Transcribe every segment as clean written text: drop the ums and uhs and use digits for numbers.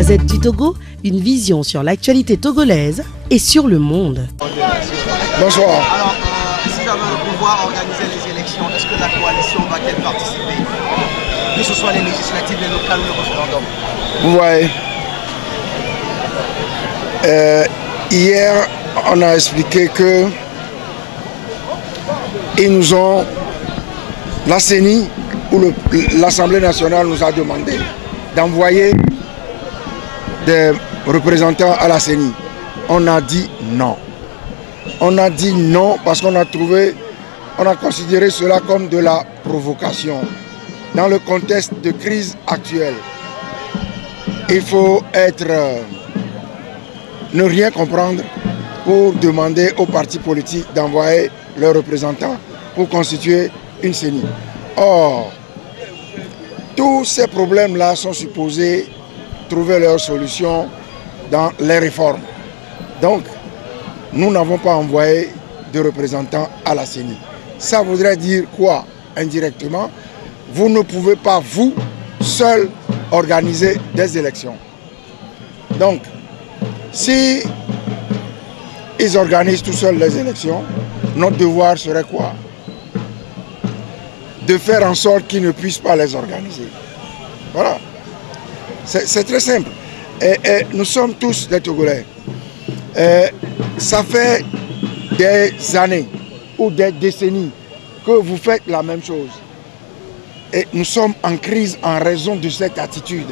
Gazette du Togo, une vision sur l'actualité togolaise et sur le monde. Bonsoir. Alors, si j'avais le pouvoir organiser les élections, est-ce que la coalition va-t-elle participer? Que ce soit les législatives, les locales ou le référendum? Vous voyez, hier, on a expliqué que ils nous ont, la CENI ou l'Assemblée nationale nous a demandé d'envoyer des représentants à la CENI. On a dit non. On a dit non parce qu'on a considéré cela comme de la provocation. Dans le contexte de crise actuelle, il faut ne rien comprendre pour demander aux partis politiques d'envoyer leurs représentants pour constituer une CENI. Or, tous ces problèmes-là sont supposés trouver leur solution dans les réformes. Donc, nous n'avons pas envoyé de représentants à la CENI. Ça voudrait dire quoi? Indirectement, vous ne pouvez pas, vous, seul, organiser des élections. Donc, si ils organisent tout seuls les élections, notre devoir serait quoi? De faire en sorte qu'ils ne puissent pas les organiser. Voilà. C'est très simple. Et nous sommes tous des Togolais. Ça fait des années ou des décennies que vous faites la même chose. Et nous sommes en crise en raison de cette attitude.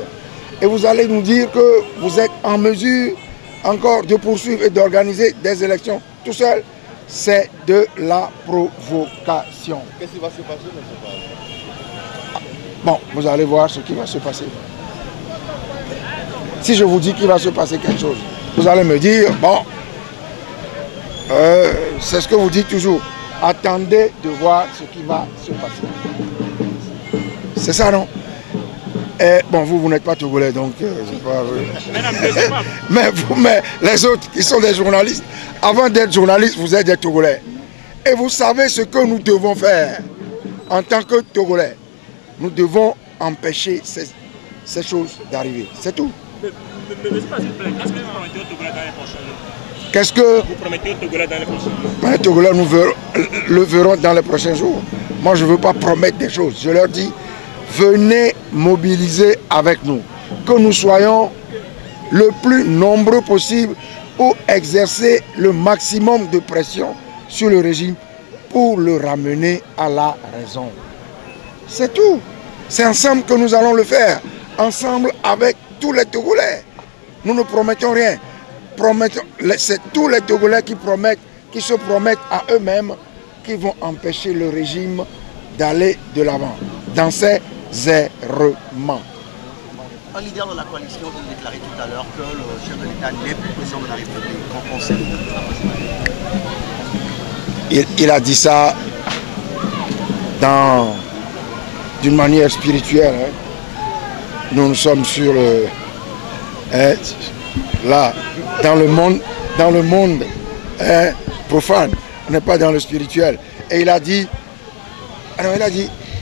Et vous allez nous dire que vous êtes en mesure encore de poursuivre et d'organiser des élections tout seul. C'est de la provocation. Qu'est-ce qui va se passer, M. Bon, vous allez voir ce qui va se passer. Si je vous dis qu'il va se passer quelque chose, vous allez me dire, bon, c'est ce que vous dites toujours. Attendez de voir ce qui va se passer. C'est ça, non? Et bon, vous n'êtes pas Togolais, donc c'est pas... mais les autres, qui sont des journalistes, avant d'être journalistes, vous êtes des Togolais. Et vous savez ce que nous devons faire en tant que Togolais. Nous devons empêcher ces choses d'arriver. C'est tout. Qu'est-ce que vous promettez aux Togolais dans les prochains jours? Les Togolais le verront dans les prochains jours. Moi, je ne veux pas promettre des choses. Je leur dis, venez mobiliser avec nous. Que nous soyons le plus nombreux possible pour exercer le maximum de pression sur le régime pour le ramener à la raison. C'est tout. C'est ensemble que nous allons le faire. Ensemble avec tous les Togolais. Nous ne promettons rien. C'est tous les Togolais qui se promettent à eux-mêmes qui vont empêcher le régime d'aller de l'avant dans ses errements. Un leader de la coalition vient de déclarer tout à l'heure que le chef de l'État n'est plus président de la République. Qu'en pensez-vous? Il a dit ça d'une manière spirituelle. Hein. Nous sommes sur le... là, dans le monde profane. On n'est pas dans le spirituel. Et il a dit,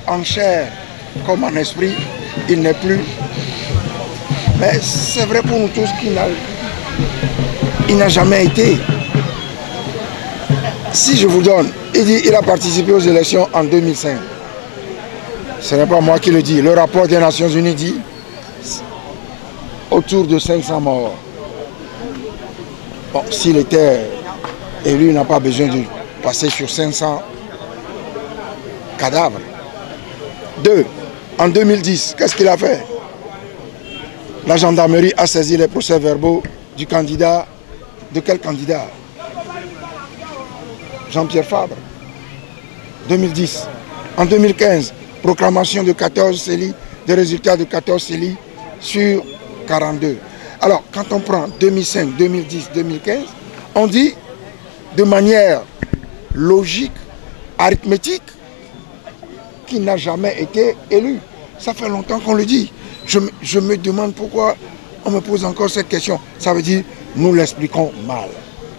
en chair comme en esprit, il n'est plus. Mais c'est vrai pour nous tous qu'il n'a jamais été. Si je vous donne, il a participé aux élections en 2005. Ce n'est pas moi qui le dis. Le rapport des Nations Unies dit autour de 500 morts. Bon, s'il était élu, il n'a pas besoin de passer sur 500 cadavres. 2. En 2010, qu'est-ce qu'il a fait? La gendarmerie a saisi les procès-verbaux du candidat. De quel candidat? Jean-Pierre Fabre. 2010. En 2015, proclamation de 14 CELI, des résultats de 14 CELI sur 42. Alors, quand on prend 2005, 2010, 2015, on dit de manière logique, arithmétique, qu'il n'a jamais été élu. Ça fait longtemps qu'on le dit. Je me demande pourquoi on me pose encore cette question. Ça veut dire, nous l'expliquons mal.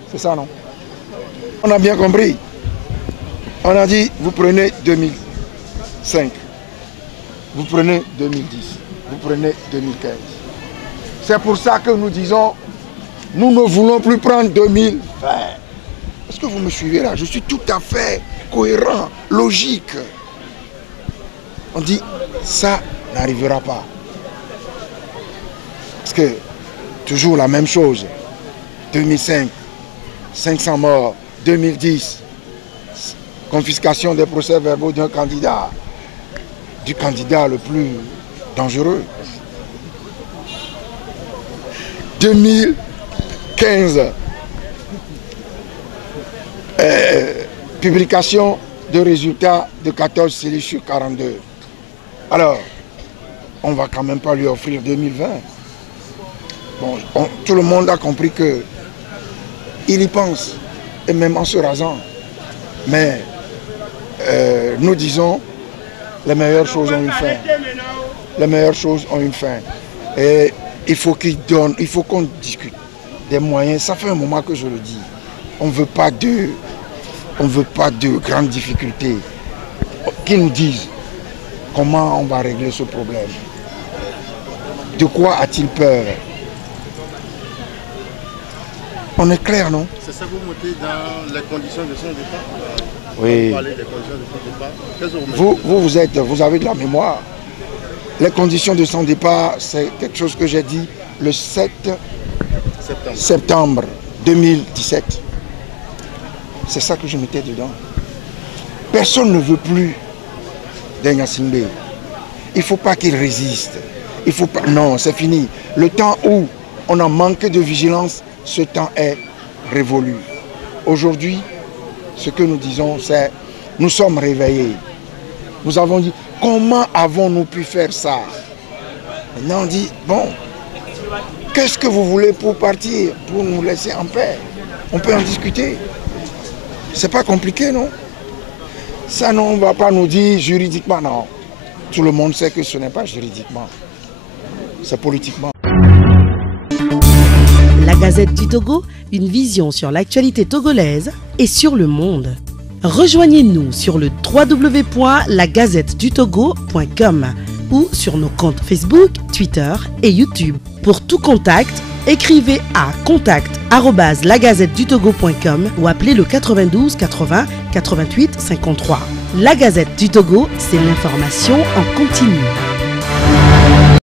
C'est ça, non? On a bien compris. On a dit, vous prenez 2005, vous prenez 2010, vous prenez 2015. C'est pour ça que nous disons, nous ne voulons plus prendre 2020. Est-ce que vous me suivez là? Je suis tout à fait cohérent, logique. On dit, ça n'arrivera pas. Parce que, toujours la même chose. 2005, 500 morts. 2010, confiscation des procès-verbaux d'un candidat. Du candidat le plus dangereux. 2015, publication de résultats de 14 cellules sur 42. Alors, on ne va quand même pas lui offrir 2020. Bon, tout le monde a compris que il y pense, et même en se rasant. Mais nous disons, les meilleures choses ont une fin. Les meilleures choses ont une fin. Et il faut qu'il donne, il faut qu'on discute des moyens. Ça fait un moment que je le dis. On ne veut pas de grandes difficultés. Qu'ils nous disent comment on va régler ce problème. De quoi a-t-il peur? On est clair, non? C'est ça que vous mettez dans les conditions de son départ? Oui. Vous parlez des conditions de son départ. Vous avez de la mémoire. Les conditions de son départ, c'est quelque chose que j'ai dit le 7 septembre 2017. C'est ça que je mettais dedans. Personne ne veut plus d'Enyasimbe. Il ne faut pas qu'il résiste. Il faut pas... Non, c'est fini. Le temps où on a manqué de vigilance, ce temps est révolu. Aujourd'hui, ce que nous disons, c'est nous sommes réveillés. Nous avons dit, comment avons-nous pu faire ça? Maintenant, on dit, bon, qu'est-ce que vous voulez pour partir, pour nous laisser en paix? On peut en discuter. C'est pas compliqué, non? Ça, non, on ne va pas nous dire juridiquement, non. Tout le monde sait que ce n'est pas juridiquement. C'est politiquement. La Gazette du Togo, une vision sur l'actualité togolaise et sur le monde. Rejoignez-nous sur le www.lagazettedutogo.com ou sur nos comptes Facebook, Twitter et YouTube. Pour tout contact, écrivez à contact@lagazettedutogo.com ou appelez le 92 80 88 53. La Gazette du Togo, c'est l'information en continu.